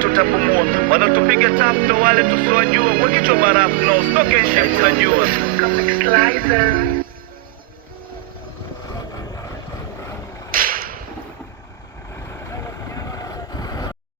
Tutapumua, wanatupiga tafuta wale tusiwajua, kwa kichwa barafu na usitoke nje, kunajua